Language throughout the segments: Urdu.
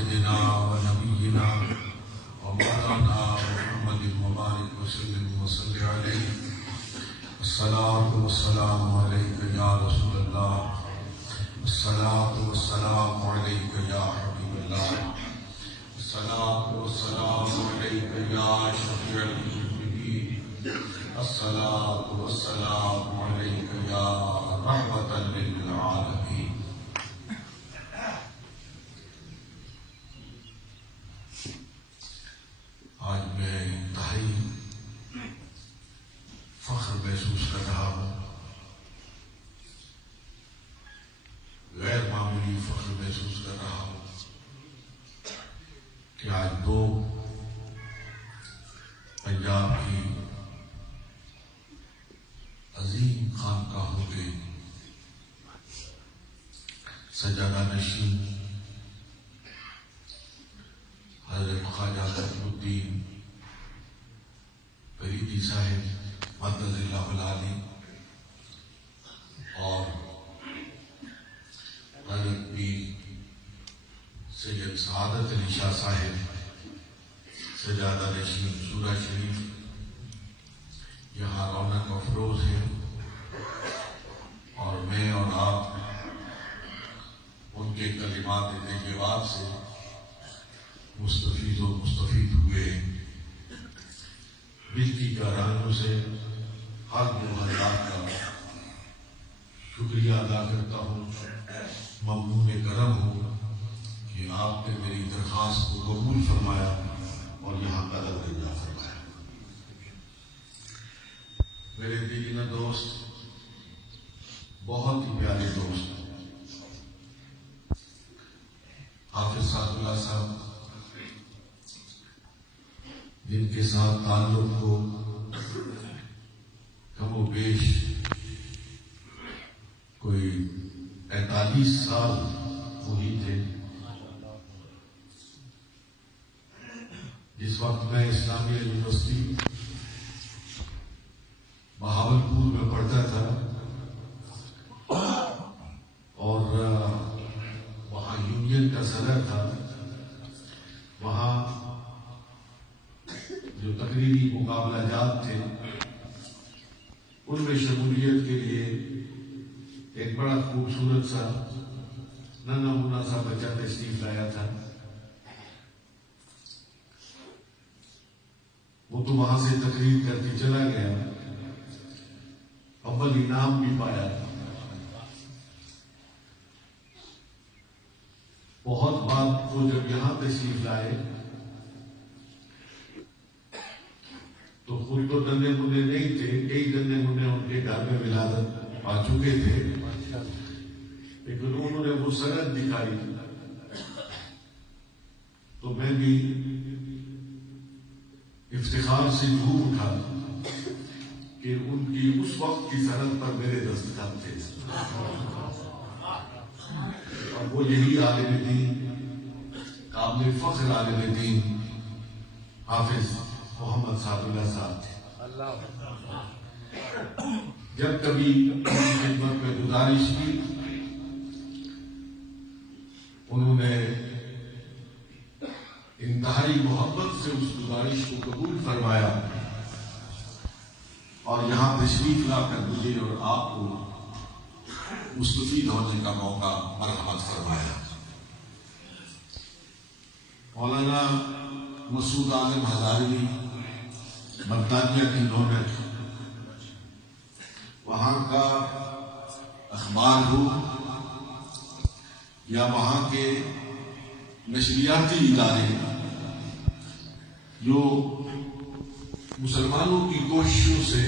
سيدنا ونبينا ومولانا محمد مبارك وسلم وصل عليه. الصلاة والسلام عليك يا رسول الله، الصلاة والسلام عليك يا حبيب الله، الصلاة والسلام عليك يا شفيع المذنبين، الصلاة والسلام عليك يا رحمة للعالمين. آج میں انتہائی فخر محسوس کر رہا ہوں، غیر معمولی فخر محسوس کر رہا ہوں کہ آج دو پنجاب کی عظیم خانقاہوں کے سجادہ نشین حضرت خواجہ قطب الدین فریدی صاحب مدد اللہ العالی اور حضرت پیر سید سعادت علی شاہ صاحب سجادہ نشین سورہ شریف یہاں رونق افروز ہے، اور میں اور آپ ان کے کلمات طیبات سے مستفید و مستفید ہوئے ہیں۔ دل کی گہرائیوں سے ہر دو حضرات کا شکریہ ادا کرتا ہوں، ممنون کرم ہوں کہ آپ نے میری درخواست کو قبول فرمایا اور یہاں قدر رجا فرمایا۔ میرے دیگر دوست، بہت ہی پیارے دوست حافظ سعد اللہ صاحب، جن کے ساتھ تعلق کو کم و بیش کوئی 45 سال ہوئی تھے، جس وقت میں اسلامیہ یونیورسٹی بہاولپور میں پڑھتا تھا اور وہاں یونین کا صدر تھا۔ وہاں جو تقریری مقابلہ جات تھے ان میں شمولیت کے لیے ایک بڑا خوبصورت سا ننھا منا سا بچہ تشریف لایا تھا۔ وہ تو وہاں سے تقریر کر کے چلا گیا، اول انعام بھی پایا۔ بہت بات وہ جب یہاں تشریف لائے تو خود تو ننھے منے نہیں تھے، کئی ننھے منے ان کے گھر میں ولادت پا چکے تھے، لیکن انہوں نے وہ سند دکھائی تو میں بھی افتخار سے جھوم اٹھا کہ ان کی اس وقت کی سند پر میرے دستخط تھے، اور وہ یہی عالم دین، قابل فخر عالم دین حافظ محمد سعد اللہ صاحب تھے۔ جب کبھی خدمت میں گزارش کی، انہوں نے انتہائی محبت سے اس گزارش کو قبول فرمایا اور یہاں تشریف لا کر مجھے اور آپ کو مستفید ہونے کا موقع مرحمت فرمایا۔ مولانا مسعود عالم ہزاروی برطانیہ کی رونق، وہاں کا اخبار ہو یا وہاں کے نشریاتی ادارے جو مسلمانوں کی کوششوں سے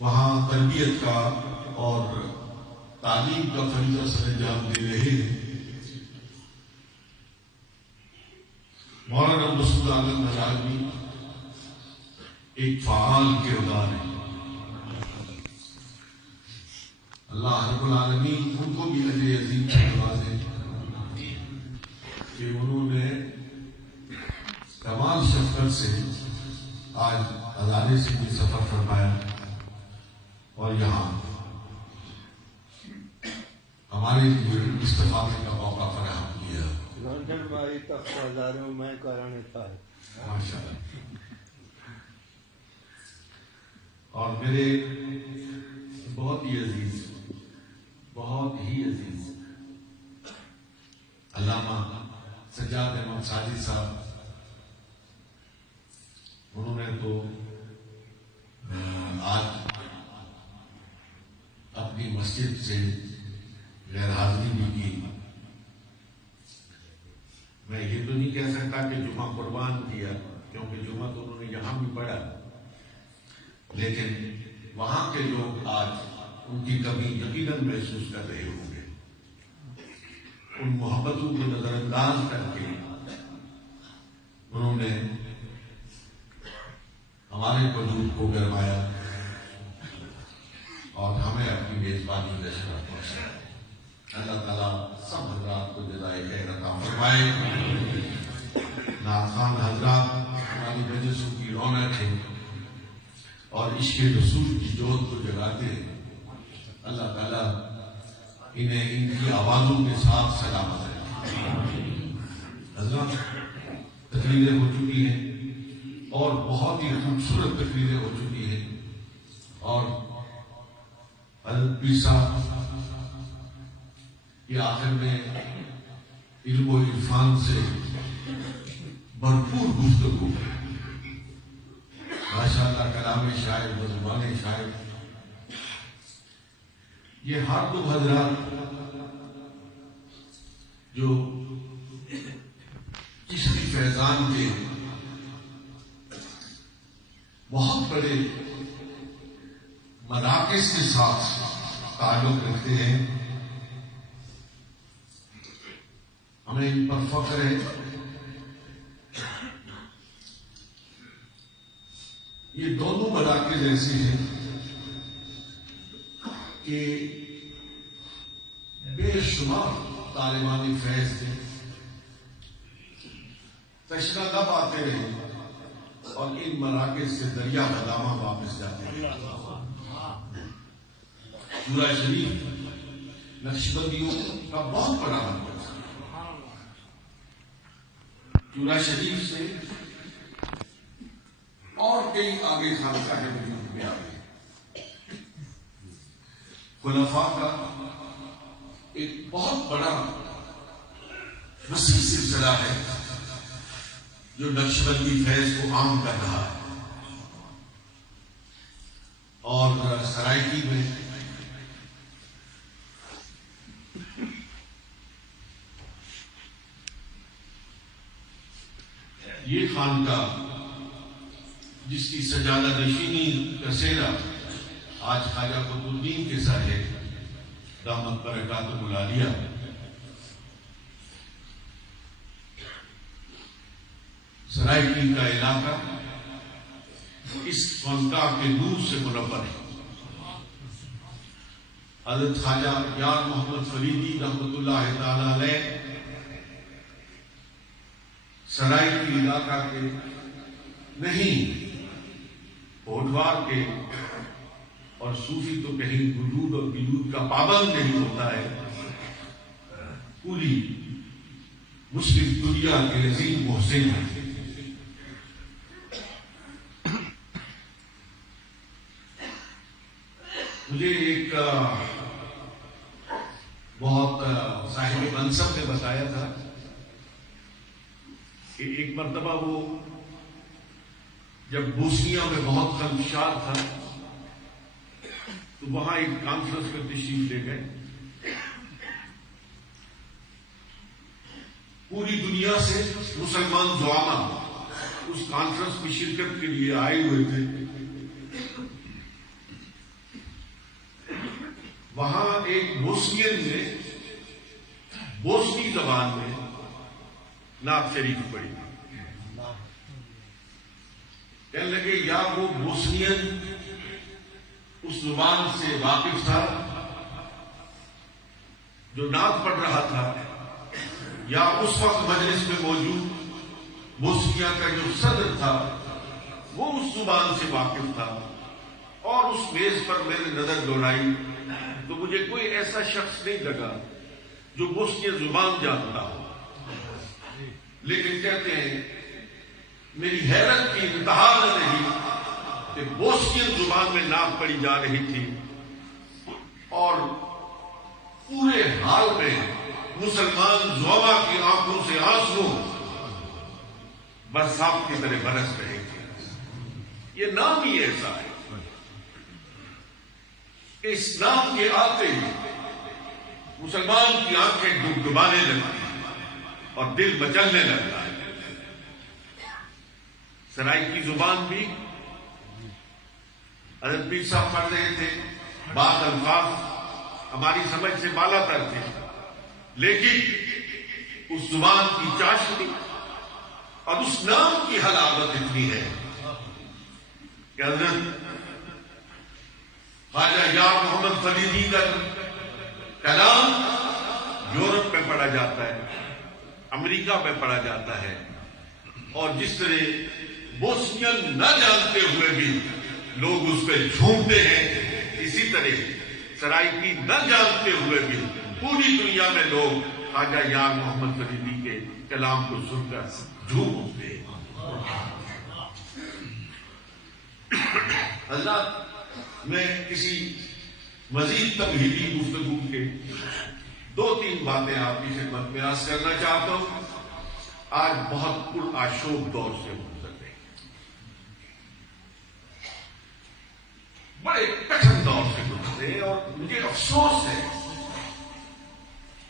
وہاں تربیت کا اور تعلیم کا فریضہ سر انجام دے رہے ہیں، مولانا مسعود عالم ہزاروی ایک فعال کردار ہے۔ اللہ رب العالمین ان کو بھی اجر عظیم سے نوازے کہ انہوں نے کمال شفقت سے آج ہزارے سے بھی سفر فرمایا اور یہاں ہمارے لیے استفادے کا موقع فراہم کیا۔ خدای تخت ہزارے و میں کاران تار. ماشاءاللہ. اور میرے بہت ہی عزیز علامہ سجاد احمد ساجد صاحب، انہوں نے تو آج اپنی مسجد سے غیر حاضری بھی کی. میں یہ تو نہیں کہہ سکتا کہ جمعہ قربان کیا، کیونکہ جمعہ تو انہوں نے یہاں بھی پڑھا، لیکن وہاں کے لوگ آج ان کی کمی یقیناً محسوس کر رہے ہوں گے. ان محبتوں کو نظر انداز کر کے انہوں نے ہمارے وجود کو گرمایا اور ہمیں اپنی میزبانی کا شرف بخشا. اللہ تعالیٰ سب حضرات کو جزائے خیر عطا فرمائے. نعت خوان حضرات ہماری مجلسوں کی رونق ہے اور عشق رسول کی جوت کو جگاتے ہیں. اللہ تعالیٰ انہیں ان کی آوازوں کے ساتھ سلامت ہے. حضرات تقریریں ہو چکی ہیں اور بہت ہی خوبصورت تقریریں ہو چکی ہیں، اور حضرت پیر صاحب یہ آخر میں علم و عرفان سے بھرپور گفتگو، ماشاءاللہ کلام شاعر و زبان شاعر. یہ ہر دو حضرات جو عشقی فیضان کے بہت بڑے مراکز کے ساتھ تعلق رکھتے ہیں، ہمیں ان پر فخر ہے. یہ دونوں مراکز ایسے ہیں کہ بے شمار طالبان فیض تھے، تشنہ لب آتے رہے اور ان مراکز سے دریا بدامہ واپس جاتے ہیں. چورا شریف نقشبندیوں کا بہت بڑا مرکز ہے. چورا شریف سے اور کئی آگے خانقاہیں وجود میں آ گئی. خلفاء کا ایک بہت بڑا وسیع سلسلہ ہے جو نقشبندی فیض کو عام کر رہا ہے. اور سرائکی میں یہ خانقاہ جس کی سجادہ نشینی کا سہرا آج خواجہ قطب الدین کے سائے دامت برکاتہ العالیہ سرائکی کا علاقہ اس خانقاہ کے نور سے منور ہے. حضرت خواجہ یار محمد فریدی رحمۃ اللہ تعالی علیہ سرائکی علاقہ کے نہیں ہوٹوار کے، اور صوفی تو کہیں حدود اور بلود کا پابند نہیں ہوتا ہے، پوری مسلم دنیا کے عظیم محسن ہیں. مجھے ایک بہت صاحب منصب نے بتایا تھا کہ ایک مرتبہ وہ جب بوسنیا میں بہت خدشات تھا تو وہاں ایک کانفرنس میں تشریف لے گئے. پوری دنیا سے مسلمان زعما اس کانفرنس میں شرکت کے لیے آئے ہوئے تھے. وہاں ایک بوسنین نے بوسنی زبان میں نعت شریف پڑھی. کہنے لگے یا وہ بوسنین اس زبان سے واقف تھا جو نعت پڑھ رہا تھا، یا اس وقت مجلس میں موجود بوسنیا کا جو صدر تھا وہ اس زبان سے واقف تھا. اور اس میز پر میں نے نظر دوڑائی تو مجھے کوئی ایسا شخص نہیں لگا جو بوسنی زبان جانتا ہو. لیکن کہتے ہیں میری حیرت کی انتہا نہ رہی کہ بوسنین زبان میں نعت پڑھی جا رہی تھی اور پورے حال میں مسلمان زعما کی آنکھوں سے آنسو برسات کی طرح برس رہے تھے. یہ نام ہی ایسا ہے. اس نام کے آتے ہی مسلمان کی آنکھیں ڈبڈبانے لگتی اور دل مچلنے لگتا ہے. سرائکی زبان بھی حضرت پیر صاحب پڑھ رہے تھے، بعض الفاظ ہماری سمجھ سے بالا تر تھے، لیکن اس زبان کی چاشنی اور اس نام کی حلاوت اتنی ہے کہ حضرت خواجہ یار محمد فریدی کا کلام یورپ میں پڑھا جاتا ہے، امریکہ میں پڑھا جاتا ہے، اور جس طرح بوسنین نہ جانتے ہوئے بھی لوگ اس پہ جھومتے ہیں، اسی طرح سرائکی نہ جانتے ہوئے بھی پوری دنیا میں لوگ خواجہ یار محمد فریدی کے کلام کو سن کر جھوم اٹھتے ہیں. حضرات، میں کسی مزید تمہیدی گفتگو کے 2-3 باتیں آپ کی خدمت میں عرض کرنا چاہتا ہوں. آج بہت پرآشوب دور سے گزر رہے ہیں، بڑے کٹھن دور سے گزر رہے ہیں، اور مجھے افسوس ہے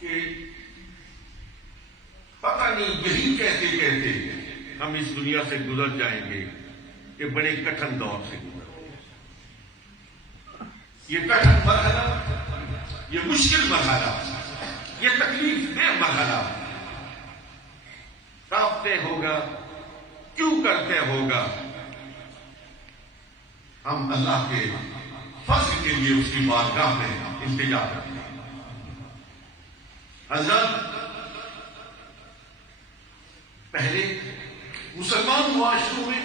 کہ پتہ نہیں یہی کہتے کہتے ہم اس دنیا سے گزر جائیں گے کہ بڑے کٹھن دور سے گزر رہے ہیں. یہ کٹھن مرحلہ، یہ مشکل مرحلہ، یہ تکلیف دہ مرحلہ کب طے ہوگا، کیوں کرتے ہوگا؟ ہم اللہ کے فضل کے لیے اس کی بارگاہ میں انتظار کرتے ہیں. حضرت، پہلے مسلمان معاشروں میں،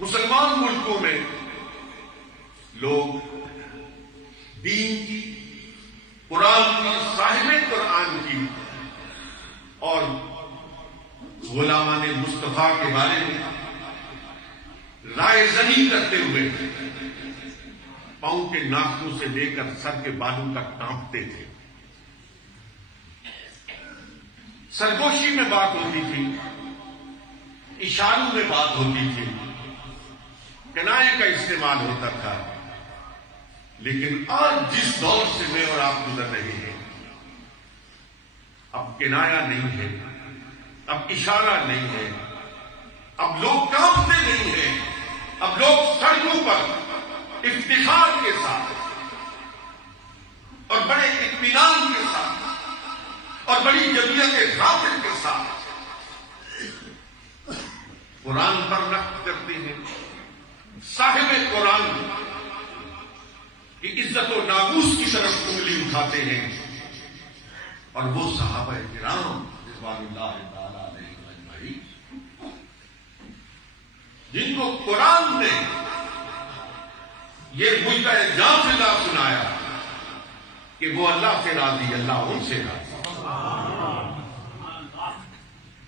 مسلمان ملکوں میں لوگ دین کی، قرآن کی، صاحب قرآن کی اور غلامان مصطفیٰ کے بارے میں رائے زنی کرتے ہوئے پاؤں کے ناخنوں سے لے کر سر کے بالوں تک کانپتے تھے. سرگوشی میں بات ہوتی تھی، اشاروں میں بات ہوتی تھی، کنایے کا استعمال ہوتا تھا. لیکن آج جس دور سے میں اور آپ گزر رہے ہیں، اب کنایا نہیں ہے، اب اشارہ نہیں ہے، اب لوگ کانپتے نہیں ہیں، اب لوگ سڑکوں پر افتخار کے ساتھ اور بڑے اطمینان کے ساتھ اور بڑی جمعیت خاطر کے ساتھ قرآن پر نقد کرتے ہیں، صاحب قرآن کی عزت و ناموس کی طرف انگلی اٹھاتے ہیں. اور وہ صحابہ کرام رضوان اللہ تعالی علیہم اجمعین جن کو قرآن نے یہ مجدہ جاثلہ سنایا کہ وہ اللہ سے راضی، اللہ ان سے راضی.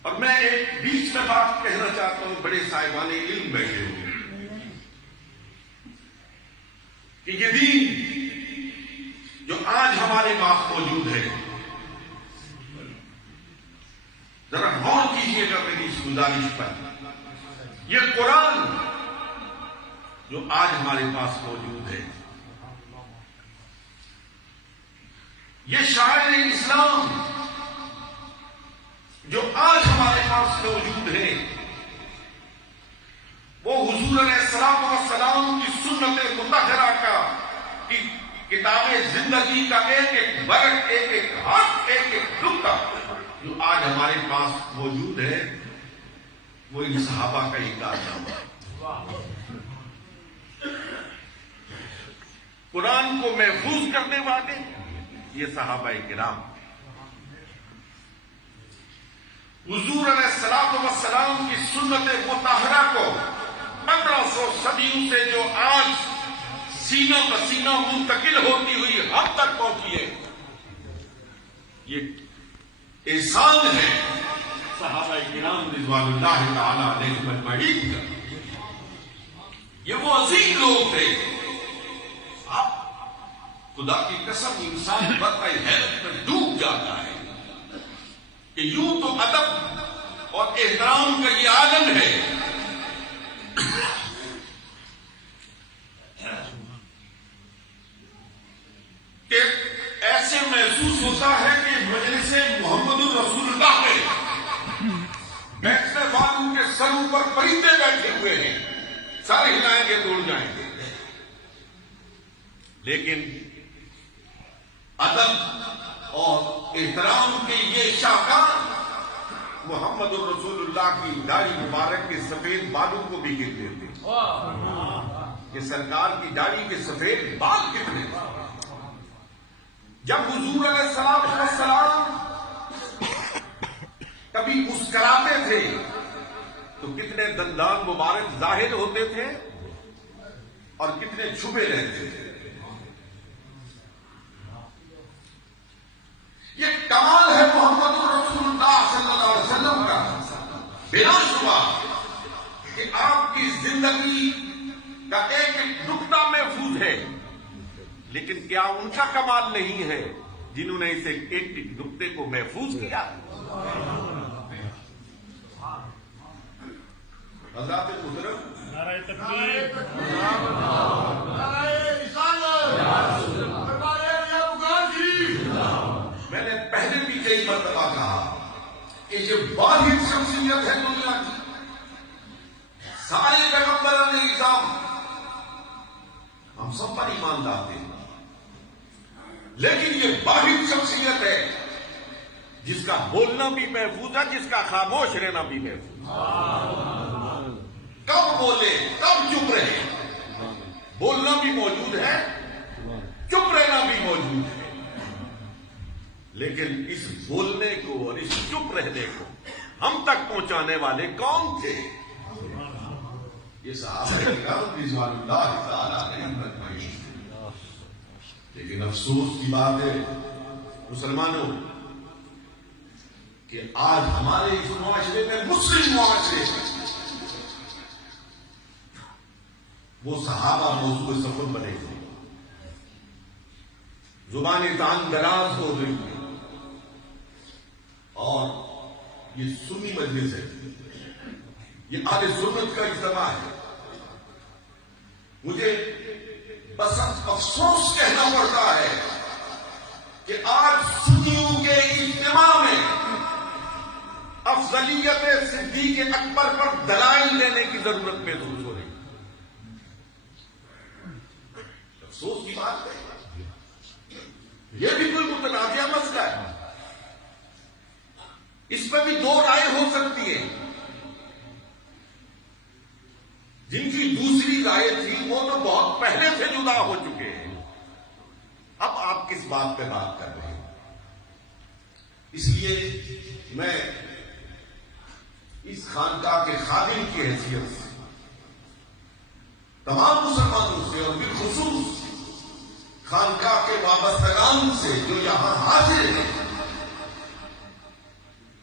اور میں ایک بیچ میں بات کہنا چاہتا ہوں، بڑے صاحبان علم بیٹھے ہوئے، کہ یہ دین جو آج ہمارے پاس موجود ہے، ذرا غور کیجیے گا میری اس گزارش پر. یہ قرآن جو آج ہمارے پاس موجود ہے، یہ شاعر اسلام جو آج ہمارے پاس موجود ہے، وہ حضور علیہ السلام والسلام کی سنت مطہرہ کا کی کتاب زندگی کا ایک ایک ورق، ایک ایک حرف، ایک ایک نقطہ جو آج ہمارے پاس موجود ہے، وہ ان صحابہ کا ہی کارنامہ ہے. قرآن کو محفوظ کرنے والے یہ صحابہ کرام، حضور علیہ السلام کی سنت مطہرہ کو 1500 صدیوں سے جو آج سینہ بسینہ منتقل ہوتی ہوئی ہم تک پہنچی ہے، یہ احسان ہے صحابہ کرام رضوان اللہ تعالی علیہم اجمعین کا یہ وہ عظیم لوگ تھے. آپ خدا کی قسم انسان برقع حیرت میں ڈوب جاتا ہے کہ یوں تو ادب اور احترام کا یہ عالم ہے کہ ایسے محسوس ہوتا ہے کہ مجلس محمد الرسول اللہ میں بیٹھنے والوں کے سروں پر پرندے بیٹھے ہوئے ہیں, سارے ہلائیں گے توڑ جائیں گے. لیکن ادب اور احترام کے یہ شاہکار محمد الرسول اللہ کی داڑھی مبارک کے سفید بالوں کو بھی گر دیتے. کہ سرکار کی داڑھی کے سفید بال کتنے تھے. جب حضور علیہ السلام کبھی مسکراتے تھے تو کتنے دندان مبارک ظاہر ہوتے تھے اور کتنے چھپے رہتے تھے. یہ کمال ہے محمد رسول اللہ صلی اللہ علیہ وسلم کا بلا شبہ کہ آپ کی زندگی کا ایک ایک نقطہ محفوظ ہے. لیکن کیا ان کا کمال نہیں ہے جنہوں نے اسے ایک ایک نقطے کو محفوظ کیا؟ حضرات محترم, نعرہ تکبیر، میں نے پہلے بھی کئی مرتبہ کہا کہ یہ واحد شخصیت ہے دنیا کی. سارے پیغمبران اعظام ہم سب پر ایمان لاتے ہیں, لیکن یہ واحد شخصیت ہے جس کا بولنا بھی محفوظ ہے, جس کا خاموش رہنا بھی محفوظ ہے. کب بولے کب چپ رہے, بولنا بھی موجود ہے, چپ رہنا بھی موجود ہے. لیکن اس بولنے کو اور اس چپ رہنے کو ہم تک پہنچانے والے کون تھے؟ یہ صحابہ کرام رضوان اللہ تعالی علیہم اجمعین. لیکن افسوس کی بات ہے مسلمانوں کہ آج ہمارے اس معاشرے میں, مسلم معاشرے میں, وہ صحابہ موضوع سفر بنے ہوئے, زبانیں تان دراز ہو رہی ہیں. اور یہ سنی مجلس ہے, یہ اہل سنت کا اجتماع ہے. مجھے بس افسوس کہنا پڑتا ہے کہ آج سنیوں کے اجتماع میں افضلیت صدیق اکبر پر دلائل دینے کی ضرورت محسوس ہو رہی ہے. افسوس کی بات ہے, یہ بھی کوئی متنازع مسئلہ ہے, اس پہ بھی دو رائے ہو سکتی ہے. جن کی دوسری رائے تھی وہ تو بہت پہلے سے جدا ہو چکے ہیں. اب آپ کس بات پہ بات کر رہے ہیں؟ اس لیے میں اس خانقاہ کے خادم کی حیثیت سے تمام مسلمانوں سے اور بالخصوص خانقاہ کے وابستگان سے جو یہاں حاضر ہیں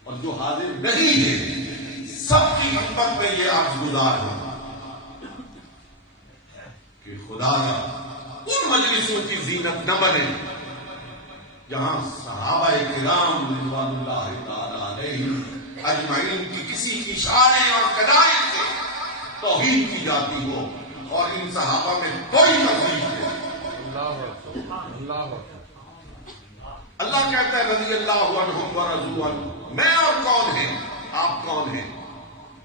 اور جو حاضر نہیں ہیں, سب کی خدمت میں یہ عرض گزار ہوں کہ خدا ان مجلسوں کی زینت نہ بنے جہاں صحابہ کرام رضوان اللہ تعالی علیہم اجمعین کی کسی اشارے اور قدائم سے توہین کی جاتی ہو اور ان صحابہ میں کوئی تفریق ہو. اللہ کہتا ہے رضی اللہ عنہم ورضوا عنہ. میں اور کون ہیں, آپ کون ہیں؟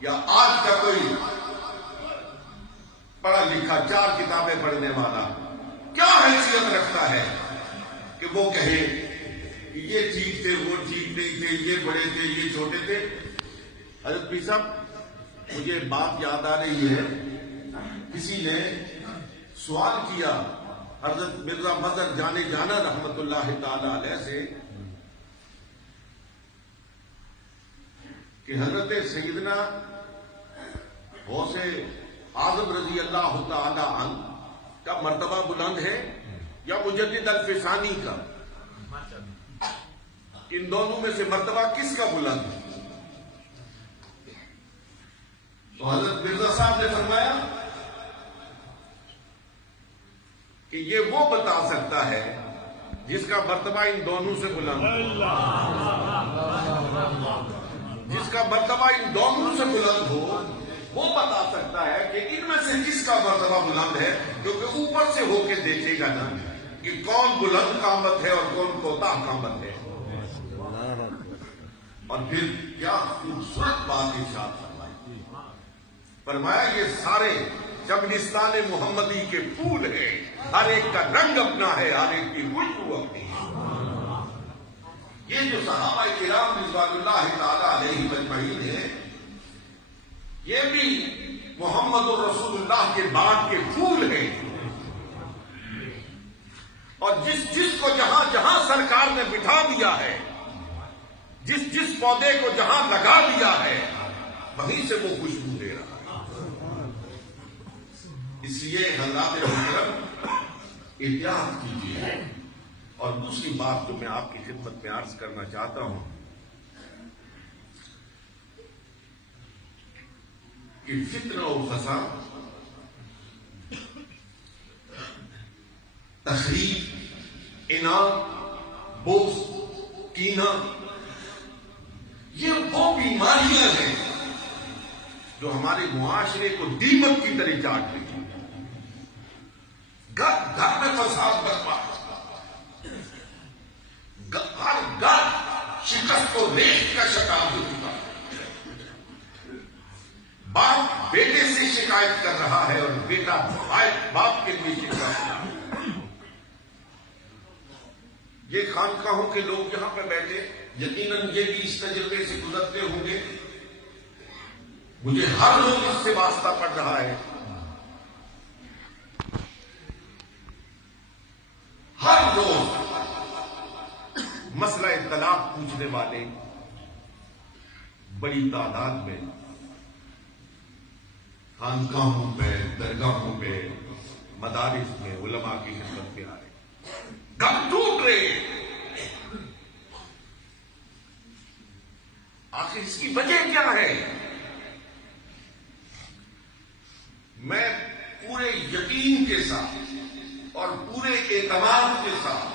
یا آج کا کوئی پڑھا لکھا 4 کتابیں پڑھنے والا کیا حیثیت رکھتا ہے کہ وہ کہے کہ یہ ٹھیک تھے, وہ ٹھیک نہیں تھے, یہ بڑے تھے, یہ چھوٹے تھے؟ حضرت پیر صاحب مجھے بات یاد آ رہی ہے, کسی نے سوال کیا حضرت مرزا مظہر جانے جانا رحمت اللہ تعالی علیہ سے کہ حضرت سیدنا غوث اعظم رضی اللہ تعالی عنہ کا مرتبہ بلند ہے یا مجدد الفسانی کا؟ ان دونوں میں سے مرتبہ کس کا بلند ہے؟ تو حضرت مرزا صاحب نے فرمایا کہ یہ وہ بتا سکتا ہے جس کا مرتبہ ان دونوں سے بلند ہو، جس کا مرتبہ ان دونوں سے بلند ہو، وہ بتا سکتا ہے کہ ان میں سے کس کا مرتبہ بلند ہے، کیونکہ اوپر سے ہو کے دیکھے گا نا کہ کون بلند قامت ہے اور کون کوتاہ قامت ہے۔ اور پھر کیا خوبصورت بات ارشاد فرمائی، فرمایا یہ سارے شبنستان محمدی کے پھول ہیں، ہر ایک کا رنگ اپنا ہے، ہر ایک کی خوشبو اپنی ہے۔ یہ جو صحابہ کرام رضوان اللہ تعالی علیہ اجمعین ہیں، یہ بھی محمد الرسول اللہ کے باغ کے پھول ہیں، اور جس کو جہاں جہاں سرکار نے بٹھا دیا ہے، جس پودے کو جہاں لگا دیا ہے، وہیں سے وہ خوشبو دے رہا ہے۔ اس لیے حضرات محترم احتیاط کیجیے۔ اور دوسری بات جو میں آپ کی خدمت میں عرض کرنا چاہتا ہوں کہ فتنہ و فساد، تخریب، اناد، بغض، کینہ، یہ وہ بیماریاں ہیں جو ہمارے معاشرے کو دیمک کی طرح چاٹ رہی ہیں۔ گھر میں فساد برپا، ہر گھر شکست و ریت کا شکار ہو چکا ہے۔ باپ بیٹے سے شکایت کر رہا ہے اور بیٹا باپ کے لیے شکایت کر رہا ہے۔ یہ خانقاہوں کے لوگ یہاں پہ بیٹھے یقیناً یہ بھی اس تجربے سے گزرتے ہوں گے، مجھے ہر روز اس سے واسطہ پڑ رہا ہے۔ ہر روز مسئلہ طلاق پوچھنے والے بڑی تعداد میں خانقاہوں پہ، درگاہوں پہ، مدارس میں علماء کی خدمت میں آئے، گھر ٹوٹ رہے۔ آخر اس کی وجہ کیا ہے؟ میں پورے یقین کے ساتھ اور پورے اعتماد کے ساتھ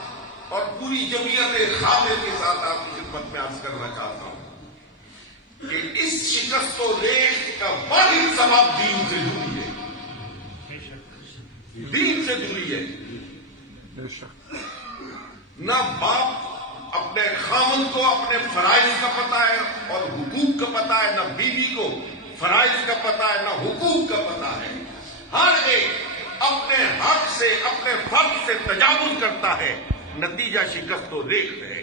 اور پوری جمعیت خامر کے ساتھ آپ کی خدمت میں عرض کرنا چاہتا ہوں کہ اس شکست و ریت کا واحد سبب دین سے جڑی ہے، دین سے جڑی ہے۔ نہ باپ اپنے خاوند کو اپنے فرائض کا پتہ ہے اور حقوق کا پتہ ہے، نہ بیوی کو فرائض کا پتہ ہے، نہ حقوق کا پتہ ہے۔ ہر ایک اپنے حق سے، اپنے فرض سے تجاوز کرتا ہے، نتیجہ شکست و ریت ہے۔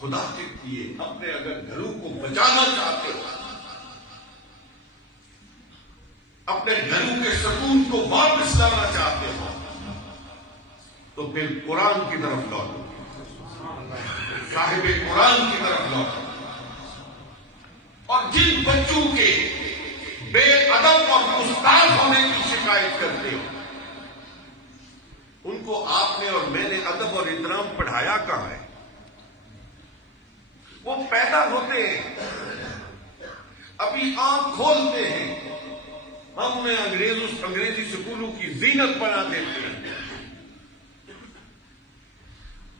خدا کے لیے اپنے اگر گھروں کو بچانا چاہتے ہو، اپنے گھروں کے سکون کو واپس لانا چاہتے ہو، تو پھر قرآن کی طرف لوٹو، صاحب قرآن کی طرف لوٹو۔ اور جن بچوں کے بے ادب اور گستاخ ہونے کی شکایت کرتے ہو، ان کو آپ نے اور میں نے ادب اور احترام پڑھایا کہاں ہے؟ وہ پیدا ہوتے ہیں، ابھی آنکھ کھولتے ہیں، ہم انہیں انگریزی سکولوں کی زینت بنا دیتے ہیں،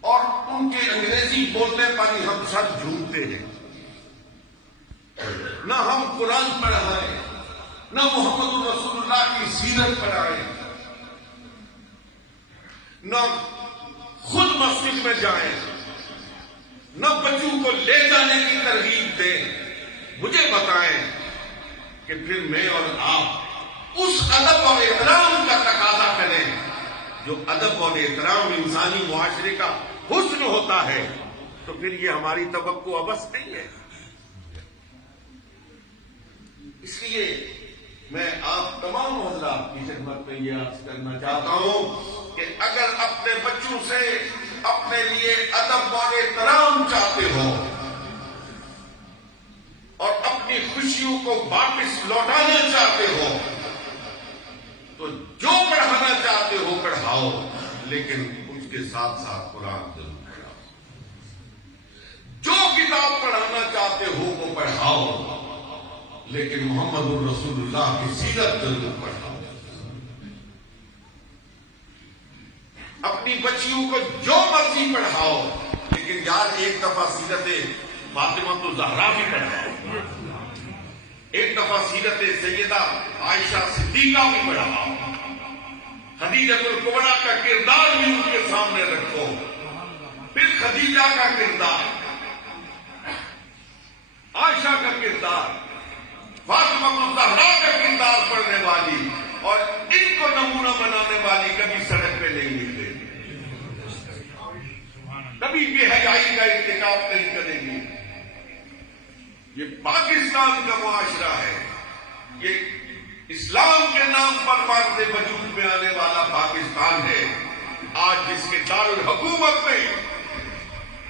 اور ان کے انگریزی بولنے پر ہی ہم سر جھومتے ہیں۔ نہ ہم قرآن پڑھائیں، نہ محمد الرسول اللہ کی سیرت پڑھائیں، نہ خود مسجد میں جائیں، نہ بچوں کو لے جانے کی ترغیب دیں۔ مجھے بتائیں کہ پھر میں اور آپ اس ادب اور احترام کا تقاضا کریں جو ادب اور احترام انسانی معاشرے کا حسن ہوتا ہے، تو پھر یہ ہماری توقع ابس نہیں ہے۔ اس لیے میں آپ تمام حضرات کی خدمت میں یہ عرض کرنا چاہتا ہوں کہ اگر اپنے بچوں سے اپنے لیے ادب اور احترام چاہتے ہو اور اپنی خوشیوں کو واپس لوٹانا چاہتے ہو، تو جو پڑھانا چاہتے ہو پڑھاؤ، لیکن اس کے ساتھ ساتھ قرآن ضرور پڑھاؤ۔ جو کتاب پڑھانا چاہتے ہو وہ پڑھاؤ، لیکن محمد الرسول اللہ کی سیرت ضرور پڑھاؤ. اپنی بچیوں کو جو مرضی پڑھاؤ، لیکن یار ایک دفعہ سیرت فاطمہ الزہرا بھی پڑھاؤ، ایک دفعہ سیرت سیدہ عائشہ صدیقہ بھی پڑھاؤ، خدیجہ الکبریٰ کا کردار بھی ان کے سامنے رکھو، پھر خدیجہ کا کردار، عائشہ کا کردار، فاطمہ الزہرا کا کردار پڑھنے والی اور ان کو نمونہ بنانے والی کبھی سڑک پہ نہیں نکلے، کبھی بے حیائی کا ارتکاب نہیں کرے گی. یہ پاکستان کا معاشرہ ہے، یہ اسلام کے نام پر باتیں وجود میں آنے والا پاکستان ہے. آج جس کے دارالحکومت میں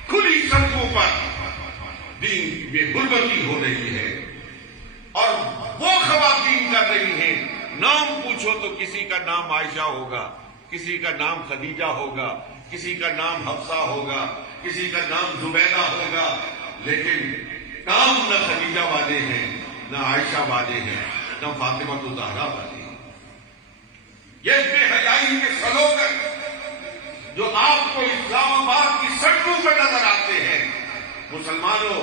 کھلی سڑکوں پر دین بے حرمتی ہو رہی ہے اور وہ خواتین کر رہی ہیں، نام پوچھو تو کسی کا نام عائشہ ہوگا، کسی کا نام خدیجہ ہوگا، کسی کا نام حفصہ ہوگا، کسی کا نام زبیدہ ہوگا، لیکن کام نہ خدیجہ والے ہیں، نہ عائشہ والے ہیں، نہ فاطمہ الزہرا والے ہیں. یہ بے حیائی کے سلوگن جو آپ کو اسلام آباد کی سڑکوں پہ نظر آتے ہیں، مسلمانوں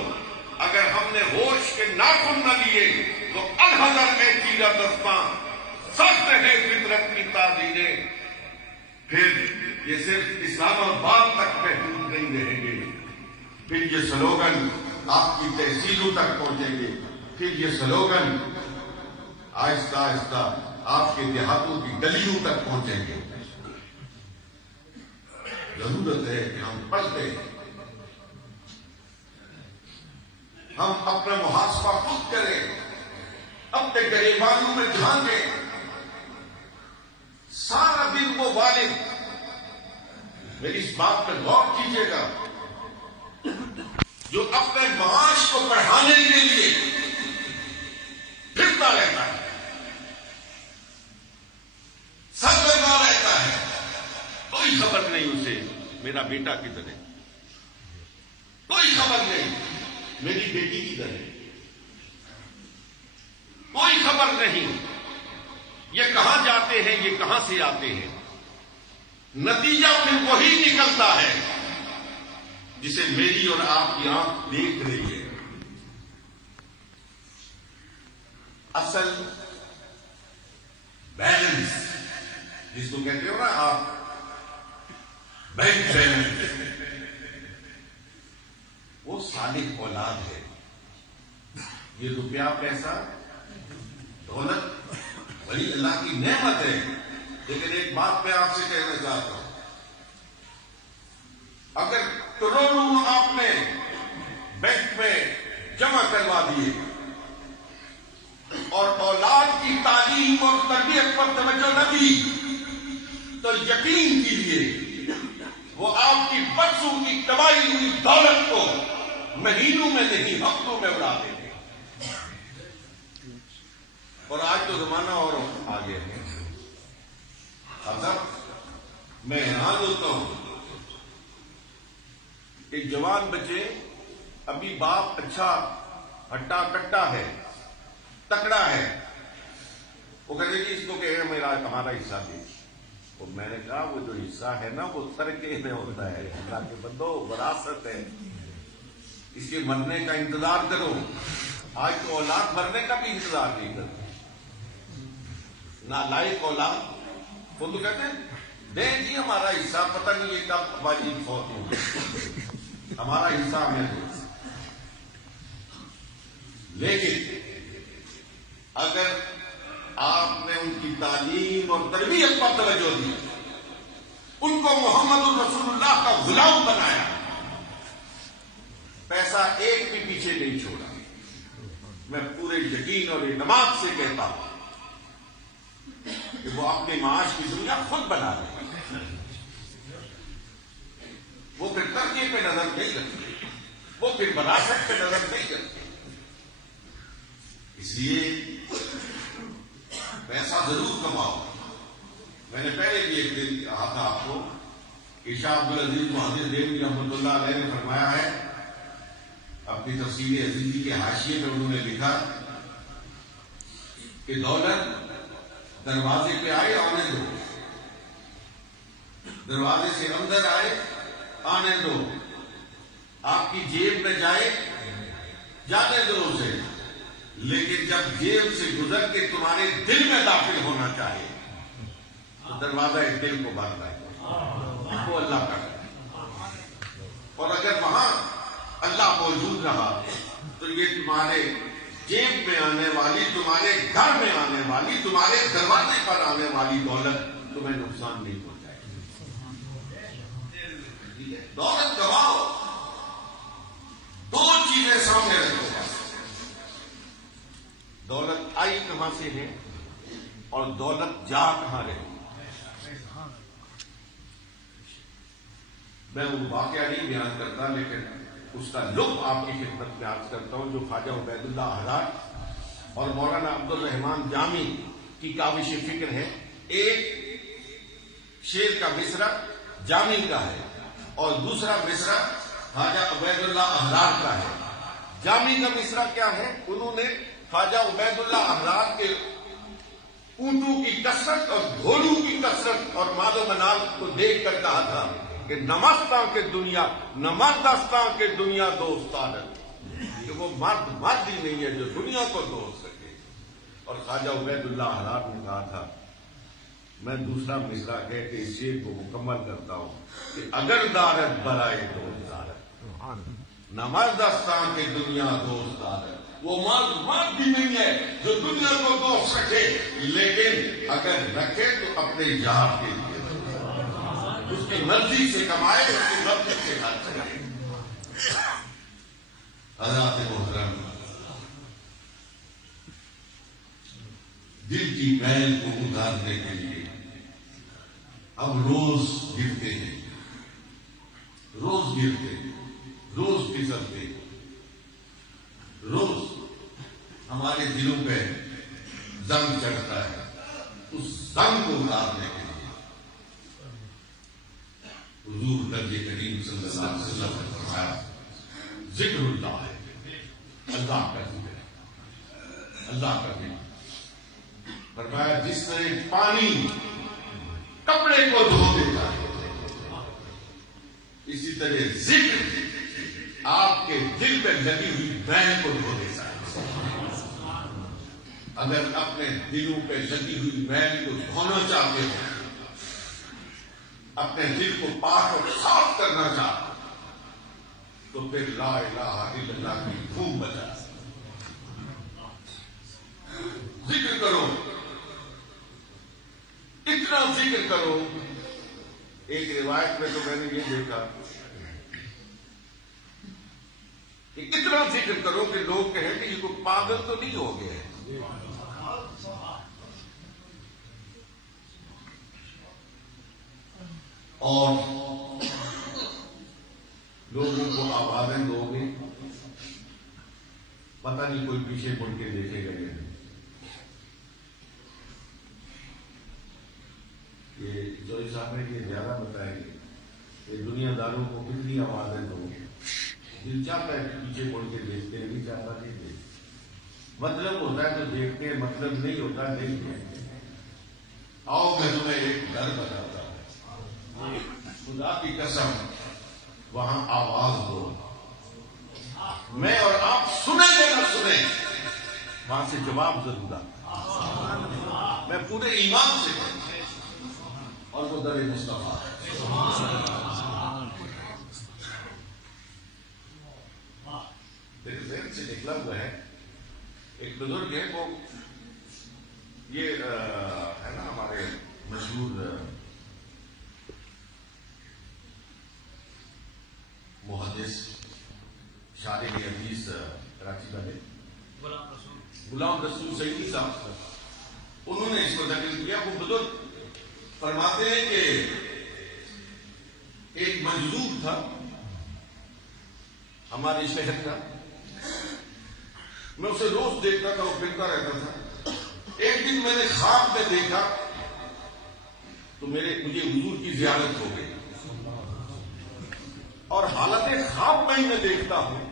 اگر ہم نے ہوش کے ناخن نہ لیے تو الحذر میں تیرا دستاں سخت ہے فطرت کی تعلیمیں، پھر یہ صرف اسلام آباد تک محدود نہیں رہیں گے، پھر یہ سلوگن آپ کی تحصیلوں تک پہنچیں گے، پھر یہ سلوگن آہستہ آہستہ آپ کے دیہاتوں کی گلیوں تک پہنچیں گے. ضرورت ہے کہ ہم پڑھتے ہیں، ہم اپنا محاسبہ خود کریں، اپنے گریبانوں میں جھانکیں. سارا دن وہ والد، میری اس بات پہ غور کیجیے گا، جو اپنے معاش کو بڑھانے کے لیے پھرتا رہتا ہے، سر لگا رہتا ہے، کوئی خبر نہیں اسے میرا بیٹا کدھر ہے، کوئی خبر نہیں میری بیٹی کدھر ہے، کوئی خبر نہیں یہ کہاں جاتے ہیں، یہ کہاں سے آتے ہیں. نتیجہ پھر وہی نکلتا ہے جسے میری اور آپ کی آنکھ دیکھ رہی ہے. اصل بیلنس جس کو کہتے ہو نا آپ، بینک بیلنس، وہ صالح اولاد ہے. یہ روپیہ پیسہ دولت وہی اللہ کی نعمت ہے، لیکن ایک بات میں آپ سے کہنا چاہتا ہوں، اگر کروڑوں آپ نے بینک میں جمع کروا دیے اور اولاد کی تعلیم اور تربیت پر توجہ نہ دی تو یقین کیجیے وہ آپ کی برسوں کی کمائی ہوئی دولت کو مہینوں میں نہیں ہفتوں میں اڑا دیں گے. اور آج تو زمانہ اور آگے ہے. حضرت میں حیران ہوتا ہوں، ایک جوان بچے، ابھی باپ اچھا ہٹا کٹا ہے، تکڑا ہے، وہ کہتے کہ اس کو کہ میرا ہمارا حصہ دے. اور میں نے کہا وہ جو حصہ ہے نا وہ ترکے میں ہوتا ہے، اللہ کے بندو وراثت ہے، اس کے مرنے کا انتظار کرو. آج تو اولاد مرنے کا بھی انتظار نہیں کرتی، نالائق اولاد. وہ تو کہتے ہیں دیں جی ہمارا حصہ، پتہ نہیں یہ کب باجی فوت ہوگا، ہمارا حصہ ہمیں دو. لیکن اگر آپ نے ان کی تعلیم اور تربیت پر توجہ دی، ان کو محمد الرسول اللہ کا غلام بنایا، پیسہ ایک بھی پیچھے نہیں چھوڑا، میں پورے یقین اور اعتماد سے کہتا ہوں کہ وہ اپنے معاش کی دنیا خود بنا لیں. وہ پھر ترقی پہ نظر نہیں رکھتے، وہ پھر وراثت پہ نظر نہیں رکھتے. اس لیے پیسہ ضرور کماؤ. میں نے پہلے بھی ایک دن کہا تھا آپ کو کہ شاہ عبدالعزیز محدث دہلوی رحمۃ اللہ علیہ نے فرمایا ہے اپنی تفسیر عزیزی کے حاشیے میں، انہوں نے لکھا کہ دولت دروازے پہ آئے آنے دو، دروازے سے اندر آئے آنے دو، آپ کی جیب میں جائے جانے دو اسے، لیکن جب جیب سے گزر کے تمہارے دل میں داخل ہونا چاہے تو دروازہ ایک دل کو بند ہے، وہ اللہ کا ہے۔ اور اگر وہاں اللہ موجود رہا تو یہ تمہارے جیب میں آنے والی، تمہارے گھر میں آنے والی، تمہارے دروازے پر آنے والی دولت تمہیں نقصان نہیں پہنچائے گی۔ دولت کماؤ، دو چیزیں سامنے رکھو، دولت آئی کہاں سے ہے اور دولت جا کہاں رہی۔ میں وہ واقعہ نہیں بیان کرتا، لیکن اس کا لطف آپ کی خدمت میں عرض کرتا ہوں، جو خواجہ عبید اللہ حضرات اور مولانا عبد الرحمان جامی کی کاوش فکر ہے۔ ایک شعر کا مصرع جامی کا ہے اور دوسرا مصرع خواجہ عبید اللہ حضرات کا ہے۔ جامی کا مصرع کیا ہے؟ انہوں نے خواجہ عبید اللہ حضرات کے اونٹوں کی کثرت اور گھوڑوں کی کثرت اور مال و منال کو دیکھ کر کہا تھا کہ نمستاں کے دنیا نمردستاں کے دنیا دوستان ہے، کہ وہ مرد ہی نہیں ہے جو دنیا کو دوست سکے۔ اور خواجہ عبید اللہ حضرات نے کہا تھا، میں دوسرا مصرع کہہ کے اس شعر کو مکمل کرتا ہوں کہ اگر دارت برائے دوست دارت نمردستاں کے دنیا دوست دارت، وہ مرد بھی نہیں ہے جو دنیا کو دوست سکے، لیکن اگر رکھے تو اپنے یار کے لیے اس کی مرضی سے کمائے، اس کی مرضی سے خرچ کرے۔ حضرات محترم، دل کی میل کو اتارنے کے لیے اب روز گرتے ہیں، روز گرتے، روز پھسلتے، روز ہمارے دلوں پہ زنگ چڑھتا ہے۔ اس زنگ کو اتارنے کے لیے حضور نبی کریم صلی اللہ علیہ وسلم نے فرمایا ذکر اللہ ہے، اللہ کا ذکر ہے، اللہ کا ذکر۔ فرمایا جس طرح پانی کپڑے کو دھو دیتا ہے، اسی طرح ذکر آپ کے دل پہ لگی ہوئی میل کو دھو دیتا ہے۔ اگر اپنے دلوں پہ لگی ہوئی میل کو دھونا چاہتے ہیں، اپنے دل کو پاک اور صاف کرنا چاہتے تو پھر لا الہ الا اللہ کی دھوم بجا، ذکر کرو، اتنا ذکر کرو۔ ایک روایت میں تو میں نے یہ دیکھا کہ اتنا ذکر کرو کہ لوگ کہیں کہ یہ کوئی پاگل تو نہیں ہو گئے۔ اور لوگوں کو آوازیں دو گے، پتہ نہیں کوئی پیچھے مڑ کے دیکھے گا نہیں۔ یہ جوئی صاحب نے یہ زیادہ بتائیں گے کہ دنیا داروں کو کتنی آوازیں دو گے، دل چاہتا ہے کہ پیچھے مڑ کے دیکھتے نہیں، چاہتا نہیں دیکھتے۔ مطلب ہوتا ہے تو دیکھتے، مطلب نہیں ہوتا نہیں دیکھتے۔ آؤ میں تمہیں ایک گھر بتاتا ہوں، خدا کی قسم وہاں آواز دو، میں اور آپ سنیں گے نہ سنیں، وہاں سے جواب ضرور آتا۔ میں پورے ایمان سے کہتا ہوں، اور وہ در مصطفیٰ میرے ذہن سے نکلا ہوا ہے۔ ایک بزرگ ہے، وہ یہ ہے نا ہمارے مشہور محدث شارح حدیث کراچی والے غلام رسول سعیدی صاحب، انہوں نے اس کو ذکر کیا۔ وہ بزرگ فرماتے ہیں کہ ایک مجذوب تھا ہمارے شہر کا، میں اسے روز دیکھتا تھا، وہ پھرتا رہتا تھا۔ ایک دن میں نے خواب میں دیکھا تو مجھے حضور کی زیارت ہو گئی، اور حالت خواب میں دیکھتا ہوں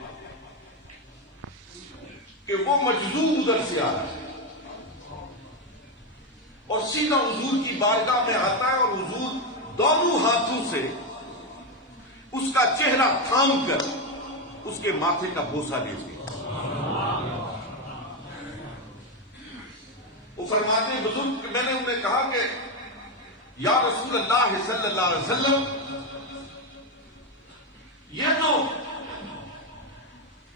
کہ وہ مجذوب ادھر سے آ رہا ہے، اور سیدھا حضور کی بارگاہ میں آتا ہے اور حضور دونوں ہاتھوں سے اس کا چہرہ تھام کر اس کے ماتھے کا بوسہ لیتے ہیں۔ وہ فرماتے ہیں بزرگ کہ میں نے انہیں کہا کہ یا رسول اللہ صلی اللہ علیہ وسلم، یہ جو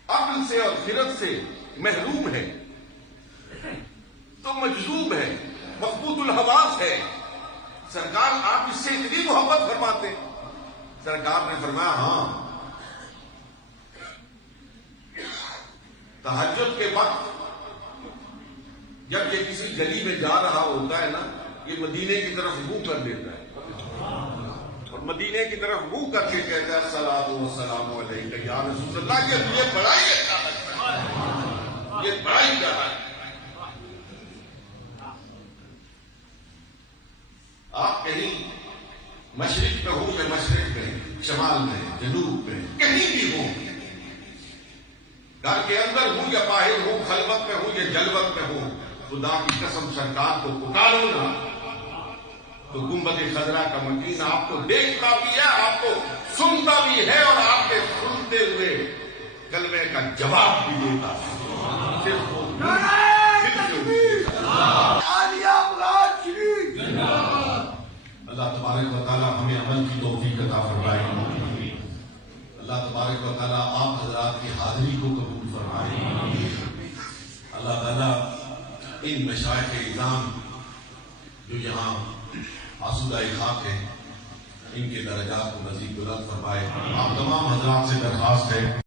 عقل سے اور خرد سے محروم ہے تو مجذوب ہے، مفقود الحواس ہے، سرکار آپ اس سے اتنی محبت فرماتے ہیں؟ سرکار نے فرمایا ہاں، تہجد کے وقت جب یہ کسی گلی میں جا رہا ہوتا ہے نا، یہ مدینے کی طرف منہ کر لیتا ہے اور مدینے کی طرف منہ کر کے کہتا ہے الصلاۃ والسلام علیک یا رسول اللہ۔ یہ بڑائی ہے، یہ بڑائی کیا ہے؟ آپ کہیں مشرق میں ہو یا مشرق میں، شمال میں، جنوب میں، کہیں بھی ہو، گھر کے اندر ہوں یا باہر ہوں، خلوت میں ہوں یا جلوت میں ہوں، خدا کی قسم سرکار کو پکارو نا تو گنبد خضرا کا مکین آپ کو دیکھتا بھی ہے، آپ کو سنتا بھی ہے اور آپ کے سنتے ہوئے کلمے کا جواب بھی دیتا ہے۔ صرف وہ اللہ تبارک و تعالیٰ ہمیں عمل کی توفیق عطا فرمائے۔ اللہ تبارک و تعالیٰ آپ حضرات کی حاضری کو قبول فرمائے۔ اللہ تعالیٰ ان مشائخ اعظام جو یہاں آسودہ خاک ہیں، ان کے درجات کو مزید بلند فرمائے۔ آپ تمام حضرات سے درخواست ہے